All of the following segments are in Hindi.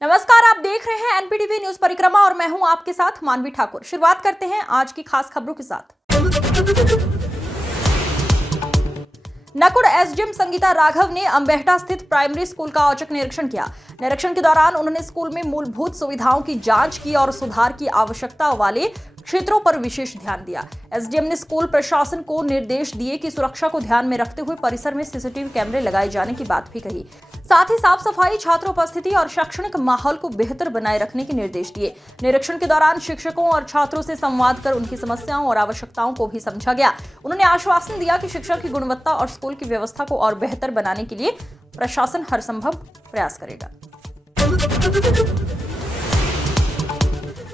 नमस्कार, आप देख रहे हैं एनपीटीवी न्यूज परिक्रमा और मैं हूं आपके साथ मानवी ठाकुर। शुरुआत करते हैं आज की खास खबरों के साथ। नकुड़ एसडीएम संगीता राघव ने अंबेहटा स्थित प्राइमरी स्कूल का औचक निरीक्षण किया। निरीक्षण के दौरान उन्होंने स्कूल में मूलभूत सुविधाओं की जांच की और सुधार की आवश्यकता वाले क्षेत्रों पर विशेष ध्यान दिया। एसडीएम ने स्कूल प्रशासन को निर्देश दिए कि सुरक्षा को ध्यान में रखते हुए परिसर में सीसीटीवी कैमरे लगाए जाने की बात भी कही। साथ ही साफ सफाई, छात्र उपस्थिति और शैक्षणिक माहौल को बेहतर बनाए रखने के निर्देश दिए। निरीक्षण के दौरान शिक्षकों और छात्रों से संवाद कर उनकी समस्याओं और आवश्यकताओं को भी समझा गया। उन्होंने आश्वासन दिया कि शिक्षा की गुणवत्ता और स्कूल की व्यवस्था को और बेहतर बनाने के लिए प्रशासन हर संभव प्रयास करेगा।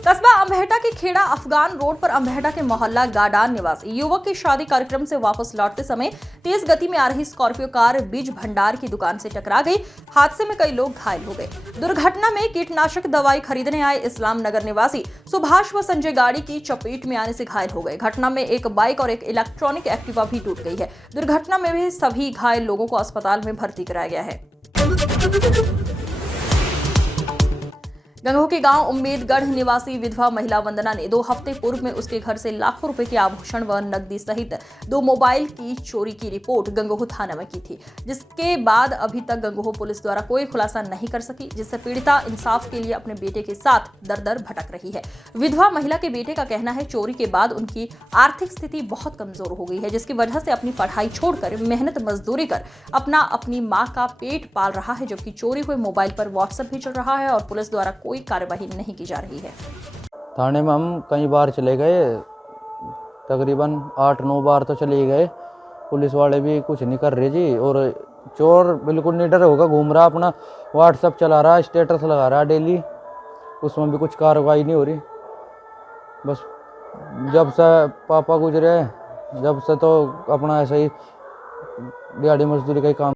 कस्बा अंबेहटा के खेड़ा अफगान रोड पर अंबेहटा के मोहल्ला गाडान निवासी युवक की शादी कार्यक्रम से वापस लौटते समय तेज गति में आ रही स्कॉर्पियो कार बीज भंडार की दुकान से टकरा गई। हादसे में कई लोग घायल हो गए। दुर्घटना में कीटनाशक दवाई खरीदने आए इस्लाम नगर निवासी सुभाष व संजय गाड़ी की चपेट में आने से घायल हो गए। घटना में एक बाइक और एक इलेक्ट्रॉनिक एक्टिवा भी टूट गई है। दुर्घटना में भी सभी घायल लोगों को अस्पताल में भर्ती कराया गया है। गंगोह के गांव उम्मेदगढ़ निवासी विधवा महिला वंदना ने 2 हफ्ते पूर्व में उसके घर से लाखों रुपए के आभूषण व नकदी सहित 2 मोबाइल की चोरी की रिपोर्ट गंगोह थाना में की थी, जिसके बाद अभी तक गंगोह पुलिस द्वारा कोई खुलासा नहीं कर सकी, जिससे पीड़िता इंसाफ के लिए अपने बेटे के साथ दर-दर भटक रही है। विधवा महिला के बेटे का कहना है चोरी के बाद उनकी आर्थिक स्थिति बहुत कमजोर हो गई है, जिसकी वजह से अपनी पढ़ाई छोड़कर मेहनत मजदूरी कर अपनी मां का पेट पाल रहा है, जबकि चोरी हुए मोबाइल पर व्हाट्सएप भी चल रहा है और पुलिस द्वारा कोई कार्यवाही नहीं की जा रही है। थाने में हम कई बार चले गए, तकरीबन 8-9 बार तो चले गए। पुलिस वाले भी कुछ नहीं कर रहे जी, और चोर बिल्कुल निडर होकर घूम रहा, अपना व्हाट्सएप चला रहा, स्टेटस लगा रहा डेली, उसमें भी कुछ कार्रवाई नहीं हो रही। बस जब से पापा गुजरे जब से तो अपना ऐसा ही दिहाड़ी मजदूरी का ही काम।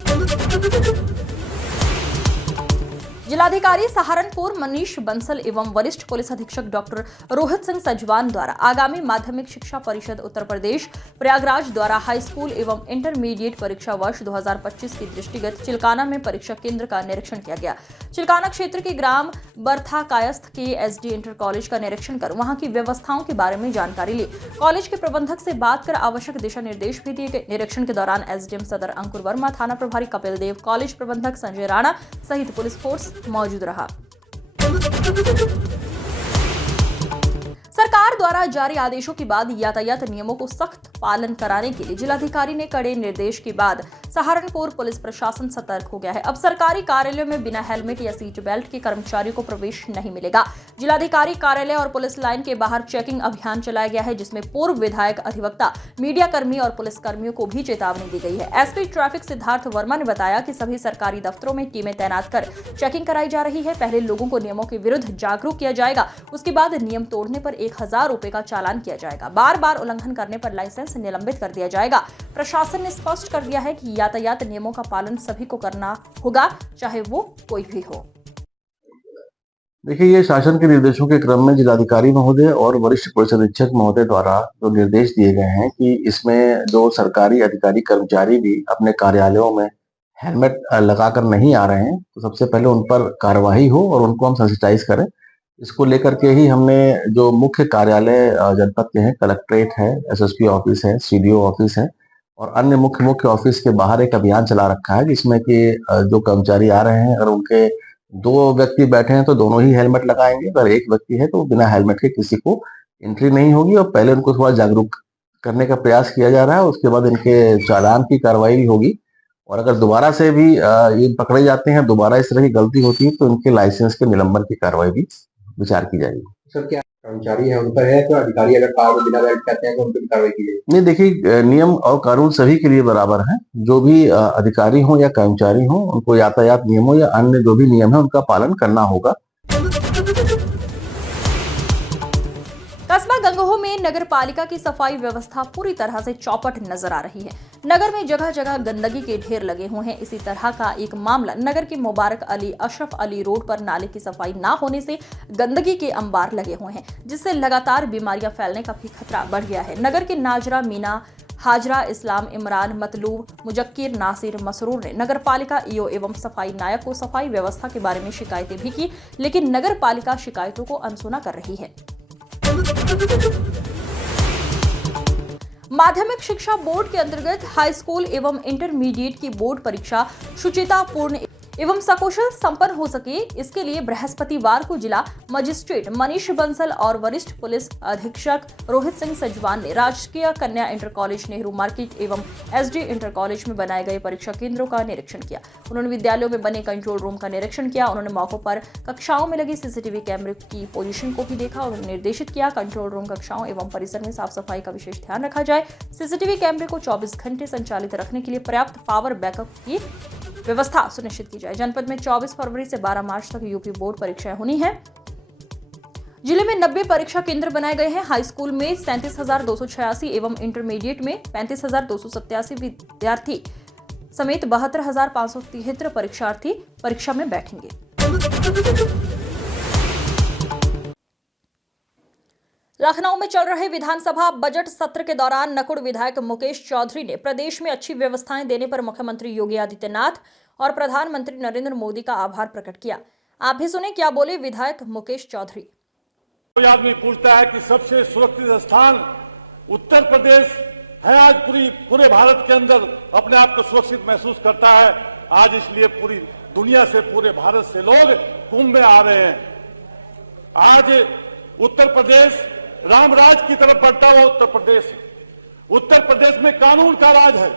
जिलाधिकारी सहारनपुर मनीष बंसल एवं वरिष्ठ पुलिस अधीक्षक डॉक्टर रोहित सिंह सजवान द्वारा आगामी माध्यमिक शिक्षा परिषद उत्तर प्रदेश प्रयागराज द्वारा हाई स्कूल एवं इंटरमीडिएट परीक्षा वर्ष 2025 की दृष्टिगत चिल्काना में परीक्षा केंद्र का निरीक्षण किया गया। चिल्काना क्षेत्र के ग्राम बरथा कायस्थ के एसडी इंटर कॉलेज का निरीक्षण कर वहां की व्यवस्थाओं के बारे में जानकारी ली। कॉलेज के प्रबंधक से बात कर आवश्यक दिशा निर्देश भी दिए गए। निरीक्षण के दौरान एसडीएम सदर अंकुर वर्मा, थाना प्रभारी कपिल देव, कॉलेज प्रबंधक संजय राणा सहित पुलिस फोर्स मौजूद रहा। सरकार द्वारा जारी आदेशों के बाद यातायात नियमों को सख्त पालन कराने के लिए जिलाधिकारी ने कड़े निर्देश के बाद सहारनपुर पुलिस प्रशासन सतर्क हो गया है। अब सरकारी कार्यालयों में बिना हेलमेट या सीट बेल्ट के कर्मचारियों को प्रवेश नहीं मिलेगा। जिलाधिकारी कार्यालय और पुलिस लाइन के बाहर चेकिंग अभियान चलाया गया है, जिसमें पूर्व विधायक, अधिवक्ता, मीडिया कर्मी और पुलिस कर्मियों को भी चेतावनी दी गई है। एसपी ट्रैफिक सिद्धार्थ वर्मा ने बताया कि सभी सरकारी दफ्तरों में टीमें तैनात कर चेकिंग कराई जा रही है। पहले लोगों को नियमों के विरुद्ध जागरूक किया जाएगा, उसके बाद नियम तोड़ने पर 1000 रुपए का चालान किया जाएगा। बार बार उल्लंघन करने पर लाइसेंस निलंबित कर दिया जाएगा। प्रशासन ने स्पष्ट कर दिया है कि यातायात नियमों का पालन सभी को करना होगा, चाहे वो कोई भी हो। देखिए, ये शासन के निर्देशों के क्रम में जिलाधिकारी महोदय और वरिष्ठ पुलिस अधीक्षक महोदय द्वारा जो निर्देश दिए गए हैं कि इसमें जो सरकारी अधिकारी कर्मचारी भी अपने कार्यालयों में हेलमेट लगाकर नहीं आ रहे हैं, तो सबसे पहले उन पर कार्रवाई हो और उनको हम सेंसिटाइज करें। इसको लेकर के ही हमने जो मुख्य कार्यालय जनपद के हैं, कलेक्ट्रेट है, एसएसपी ऑफिस है, सीडीओ ऑफिस है और अन्य मुख्य ऑफिस के बाहर एक अभियान चला रखा है, जिसमें कि जो कर्मचारी आ रहे हैं, अगर उनके 2 व्यक्ति बैठे हैं तो दोनों ही हेलमेट लगाएंगे, अगर 1 व्यक्ति है तो बिना हेलमेट के किसी को एंट्री नहीं होगी। और पहले उनको थोड़ा जागरूक करने का प्रयास किया जा रहा है, उसके बाद इनके चालान की कार्रवाई भी होगी। और अगर दोबारा से भी ये पकड़े जाते हैं, दोबारा इस तरह की गलती होती है, तो इनके लाइसेंस के निलंबन की कार्रवाई भी विचार की जाएगी। सर, क्या कर्मचारी है उन पर है, तो अधिकारी अगर कार में बिना बेल्ट कहते हैं तो उन पर कार्रवाई की जाएगी? नहीं, देखिए, नियम और कानून सभी के लिए बराबर है। जो भी अधिकारी हो या कर्मचारी हो, उनको यातायात नियमों या अन्य जो भी नियम है उनका पालन करना होगा। कस्बा गंगोह में नगर पालिका की सफाई व्यवस्था पूरी तरह से चौपट नजर आ रही है। नगर में जगह जगह गंदगी के ढेर लगे हुए हैं। इसी तरह का एक मामला नगर के मुबारक अली अशरफ अली रोड पर नाले की सफाई ना होने से गंदगी के अंबार लगे हुए हैं, जिससे लगातार बीमारियां फैलने का भी खतरा बढ़ गया है। नगर के नाजरा मीना हाजरा इस्लाम इमरान मतलूब मुजक्किर नासिर मसरूर ने नगर पालिका ईओ एवं सफाई नायक को सफाई व्यवस्था के बारे में शिकायतें भी की, लेकिन नगर पालिका शिकायतों को अनसुना कर रही है। माध्यमिक शिक्षा बोर्ड के अंतर्गत हाई स्कूल एवं इंटरमीडिएट की बोर्ड परीक्षा शुचितापूर्ण एवं सकुशल संपन्न हो सके, इसके लिए बृहस्पतिवार को जिला मजिस्ट्रेट मनीष बंसल और वरिष्ठ पुलिस अधीक्षक रोहित सिंह सजवान ने राजकीय कन्या इंटर कॉलेज नेहरू मार्केट एवं एसडी इंटर कॉलेज में बनाए गए परीक्षा केंद्रों का निरीक्षण किया। उन्होंने विद्यालयों में बने कंट्रोल रूम का निरीक्षण किया। उन्होंने मौकों पर कक्षाओं में लगे सीसीटीवी कैमरे की पोजीशन को भी देखा और निर्देशित किया कंट्रोल रूम कक्षाओं एवं परिसर में साफ सफाई का विशेष ध्यान रखा जाए। सीसीटीवी कैमरे को 24 घंटे संचालित रखने के लिए पर्याप्त पावर बैकअप की व्यवस्था सुनिश्चित की जाए। जनपद में 24 फरवरी से 12 मार्च तक यूपी बोर्ड परीक्षाएं होनी है। जिले में 90 परीक्षा केंद्र बनाए गए हैं। हाई स्कूल में 37,286 एवं इंटरमीडिएट में 35,287 विद्यार्थी समेत 72,573 परीक्षार्थी परीक्षा में बैठेंगे। लखनऊ में चल रहे विधानसभा बजट सत्र के दौरान नकुड़ विधायक मुकेश चौधरी ने प्रदेश में अच्छी व्यवस्थाएं देने पर मुख्यमंत्री योगी आदित्यनाथ और प्रधानमंत्री नरेंद्र मोदी का आभार प्रकट किया। आप भी सुने क्या बोले विधायक मुकेश चौधरी। कोई आदमी पूछता है कि सबसे सुरक्षित स्थान उत्तर प्रदेश है, आज पूरे भारत के अंदर अपने आप को सुरक्षित महसूस करता है। आज इसलिए पूरी दुनिया से, पूरे भारत से लोग कुंभ में आ रहे हैं। आज उत्तर प्रदेश राम राज की तरफ बढ़ता हुआ उत्तर प्रदेश में कानून का राज है।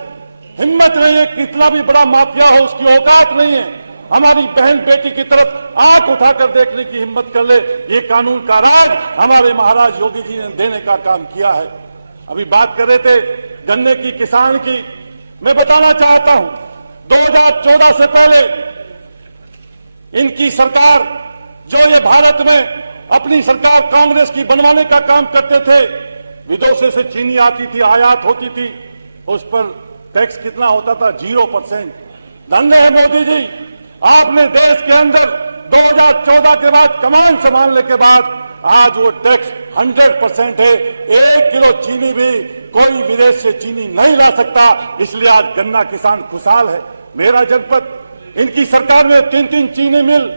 हिम्मत नहीं है, कितना भी बड़ा माफिया हो उसकी औकात नहीं है हमारी बहन बेटी की तरफ आंख उठाकर देखने की हिम्मत कर ले। ये कानून का राज हमारे महाराज योगी जी ने देने का काम किया है। अभी बात कर रहे थे गन्ने की, किसान की। मैं बताना चाहता हूं 2014 से पहले इनकी सरकार, जो ये भारत में अपनी सरकार कांग्रेस की बनवाने का काम करते थे, विदेशों से चीनी आती थी, आयात होती थी, उस पर टैक्स कितना होता था? 0%। धन्य है मोदी जी, आपने देश के अंदर 2014 के बाद कमान संभालने के बाद आज वो टैक्स 100% है। 1 किलो चीनी भी कोई विदेश से चीनी नहीं ला सकता, इसलिए आज गन्ना किसान खुशहाल है। मेरा जनपद, इनकी सरकार में 3 चीनी मिल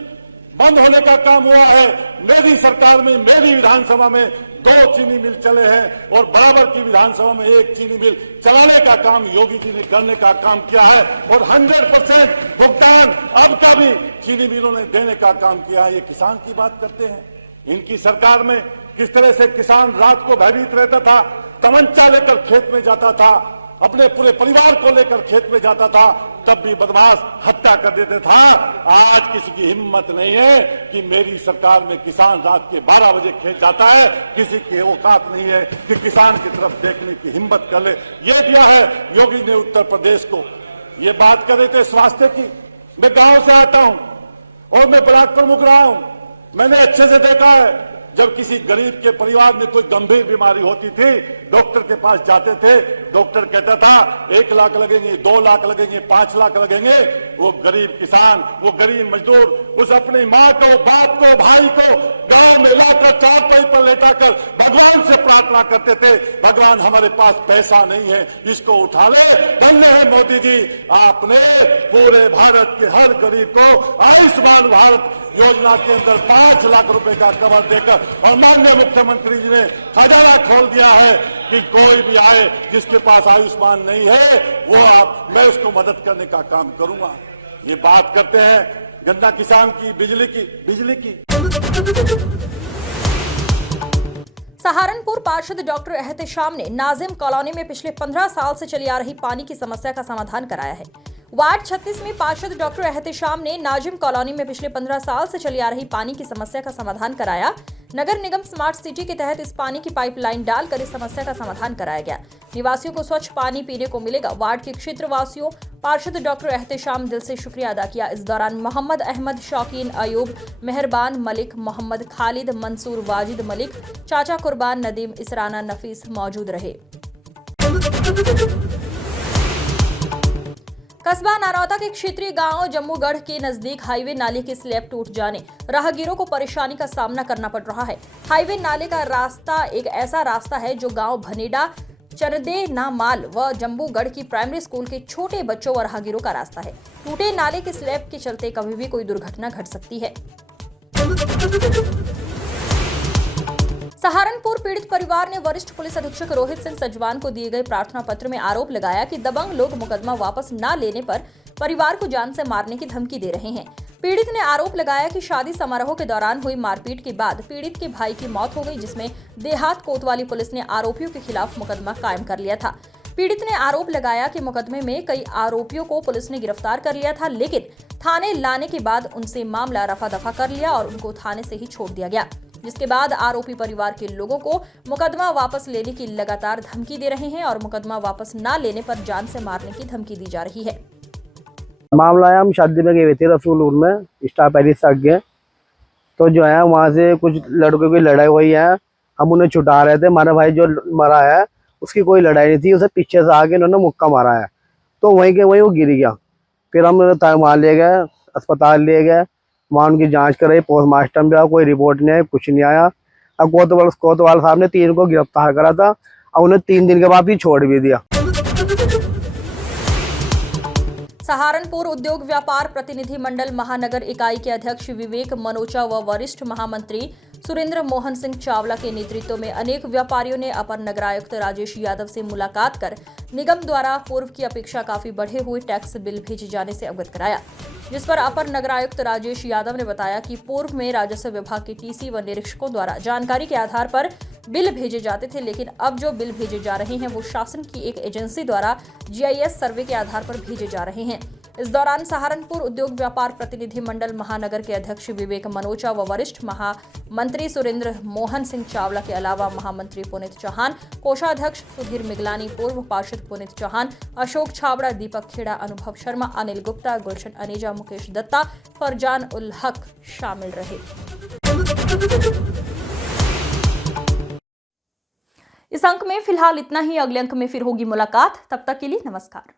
बंद होने का काम हुआ है। मेरी सरकार में, मेरी विधानसभा में 2 चीनी मिल चले हैं और बराबर की विधानसभा में 1 चीनी मिल चलाने का काम योगी जी ने करने का काम किया है और 100% भुगतान अब का भी चीनी मिलों ने देने का काम किया है। ये किसान की बात करते हैं। इनकी सरकार में किस तरह से किसान रात को भयभीत रहता था, तमंचा लेकर खेत में जाता था, अपने पूरे परिवार को लेकर खेत में जाता था, तब भी बदमाश हत्या कर देते था। आज किसी की हिम्मत नहीं है कि मेरी सरकार में किसान रात के 12 बजे खेत जाता है। किसी की औकात नहीं है कि किसान की तरफ देखने की हिम्मत कर ले। ये दिया है योगी ने उत्तर प्रदेश को। ये बात कर रहे थे स्वास्थ्य की। मैं गांव से आता हूं और मैं ब्लॉक प्रमुख रहा हूं। मैंने अच्छे से देखा है, जब किसी गरीब के परिवार में कोई गंभीर बीमारी होती थी, डॉक्टर के पास जाते थे, डॉक्टर कहता था 1 लाख लगेंगे, 2 लाख लगेंगे, 5 लाख लगेंगे। वो गरीब किसान, वो गरीब मजदूर उस अपनी माँ को, बाप को, भाई को गांव में लाकर चारपाई पर लेटाकर भगवान से प्रार्थना करते थे, भगवान हमारे पास पैसा नहीं है, इसको उठा ले। धन्य है मोदी जी, आपने पूरे भारत के हर गरीब को आयुष्मान भारत योजना के अंदर 5 लाख रुपए का कवर देकर और माननीय मुख्यमंत्री जी ने खजाना खोल दिया है कि कोई भी आए जिसके पास आयुष्मान नहीं है वो मैं उसको मदद करने का काम करूंगा। ये बात करते हैं गन्ना किसान की, बिजली की। सहारनपुर पार्षद डॉक्टर एहतेशाम ने नाजिम कॉलोनी में पिछले 15 साल से चली आ रही पानी की समस्या का समाधान कराया है। वार्ड 36 में पार्षद डॉक्टर एहतेशाम ने नाजिम कॉलोनी में पिछले 15 साल से चली आ रही पानी की समस्या का समाधान कराया। नगर निगम स्मार्ट सिटी के तहत इस पानी की पाइपलाइन डालकर इस समस्या का समाधान कराया गया। निवासियों को स्वच्छ पानी पीने को मिलेगा। वार्ड के क्षेत्रवासियों पार्षद डॉक्टर एहतेशाम दिल से शुक्रिया अदा किया। इस दौरान मोहम्मद अहमद, शौकीन अयूब, मेहरबान मलिक, मोहम्मद खालिद, मंसूर वाजिद मलिक, चाचा कुर्बान, नदीम, इसराना, नफीस मौजूद रहे। कस्बा नारौता के क्षेत्रीय गांव जम्मूगढ़ के नजदीक हाईवे नाले के स्लैब टूट जाने राहगीरों को परेशानी का सामना करना पड़ रहा है। हाईवे नाले का रास्ता एक ऐसा रास्ता है जो गांव भनेडा चरदे नामाल व जम्बूगढ़ की प्राइमरी स्कूल के छोटे बच्चों व राहगीरों का रास्ता है। टूटे नाले के स्लैब के चलते कभी भी कोई दुर्घटना घट सकती है। सहारनपुर पीड़ित परिवार ने वरिष्ठ पुलिस अधीक्षक रोहित सिंह सजवान को दिए गए प्रार्थना पत्र में आरोप लगाया कि दबंग लोग मुकदमा वापस न लेने पर परिवार को जान से मारने की धमकी दे रहे हैं। पीड़ित ने आरोप लगाया कि शादी समारोह के दौरान हुई मारपीट के बाद पीड़ित के भाई की मौत हो गई, जिसमें देहात कोतवाली पुलिस ने आरोपियों के खिलाफ मुकदमा कायम कर लिया था। पीड़ित ने आरोप लगाया कि मुकदमे में कई आरोपियों को पुलिस ने गिरफ्तार कर लिया था, लेकिन थाने लाने के बाद उनसे मामला रफा दफा कर लिया और उनको थाने से ही छोड़ दिया गया, जिसके बाद आरोपी परिवार के लोगों को मुकदमा वापस लेने की लगातार धमकी दे रहे हैं और मुकदमा वापस न लेने पर जान से मारने की धमकी दी जा रही है। मामला है, हम शादी में गए हुए थे रसूलपुर में स्टार पैलेस से आगे। तो जो है वहाँ से कुछ लड़कों की लड़ाई हुई है, हम उन्हें छुटा रहे थे। हमारा भाई जो मरा है उसकी कोई लड़ाई नहीं थी, उसे पीछे से आके इन्होंने मुक्का मारा है, तो वहीं के वहीं वो गिर गया। फिर हम वहाँ ले गए, अस्पताल ले गए, वहाँ उनकी जांच कराई, पोस्टमार्टम भी आया, कोई रिपोर्ट नहीं आई, कुछ नहीं आया। अब कोतवाल साहब ने 3 को गिरफ्तार करा था और उन्हें 3 दिन के बाद ही छोड़ भी दिया। सहारनपुर उद्योग व्यापार प्रतिनिधि मंडल महानगर इकाई के अध्यक्ष विवेक मनोचा व वरिष्ठ महामंत्री सुरेंद्र मोहन सिंह चावला के नेतृत्व में अनेक व्यापारियों ने अपर नगरायुक्त राजेश यादव से मुलाकात कर निगम द्वारा पूर्व की अपेक्षा काफी बढ़े हुए टैक्स बिल भेजे जाने से अवगत कराया, जिस पर अपर नगरायुक्त राजेश यादव ने बताया कि पूर्व में राजस्व विभाग के टीसी व निरीक्षकों द्वारा जानकारी के आधार पर बिल भेजे जाते थे, लेकिन अब जो बिल भेजे जा रहे हैं वो शासन की एक एजेंसी द्वारा GIS सर्वे के आधार पर भेजे जा रहे हैं। इस दौरान सहारनपुर उद्योग व्यापार प्रतिनिधि मंडल महानगर के अध्यक्ष विवेक मनोचा व वरिष्ठ महामंत्री सुरेंद्र मोहन सिंह चावला के अलावा महामंत्री पुनीत चौहान, कोषाध्यक्ष सुधीर मिगलानी, पूर्व पार्षद पुनीत चौहान, अशोक छाबड़ा, दीपक खेड़ा, अनुभव शर्मा, अनिल गुप्ता, गुलशन अनेजा, मुकेश दत्ता, फरजान उल हक शामिल रहे। इस अंक में फिलहाल इतना ही। अगले अंक में फिर होगी मुलाकात। तब तक के लिए नमस्कार।